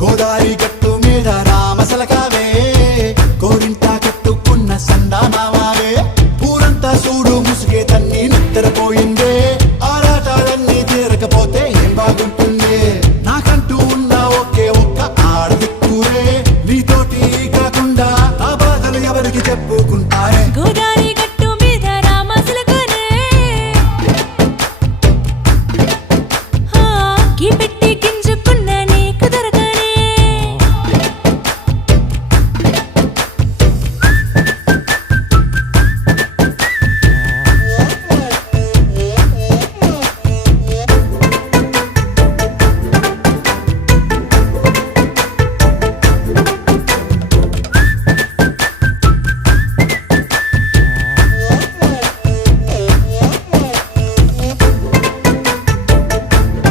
గోదారి గట్టు మీద రామసలకావే కోరింటా కట్టుకున్న సందామావే ఊరంతా చూడు ముసుగే తన్ని నిద్రపోయిందే ఆరాటాలన్నీ తీరకపోతే ఏం బాగుంటుంది నాకంటూ ఉన్న ఒకే ఒక్క ఆడదిక్కురే నీతోటి కాకుండా ఆ బాధలు ఎవరికి చెప్పుకుంటారే గోదారి గట్టు మీద రామసలకానే గీ పెట్టి గింజుకున్న నీకు దొరకనే రైల్లో ప్రయాణించేటప్పుడు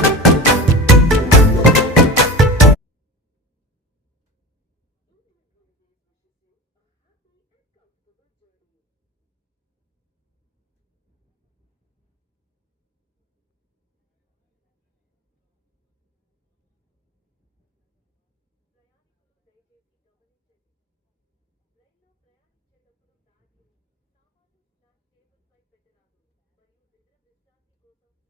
బ్యాగ్ని సామాను స్నాక్స్ టేబుల్ పై పెట్టరాదు మరియు నిద్ర విశ్రాంతి కోసం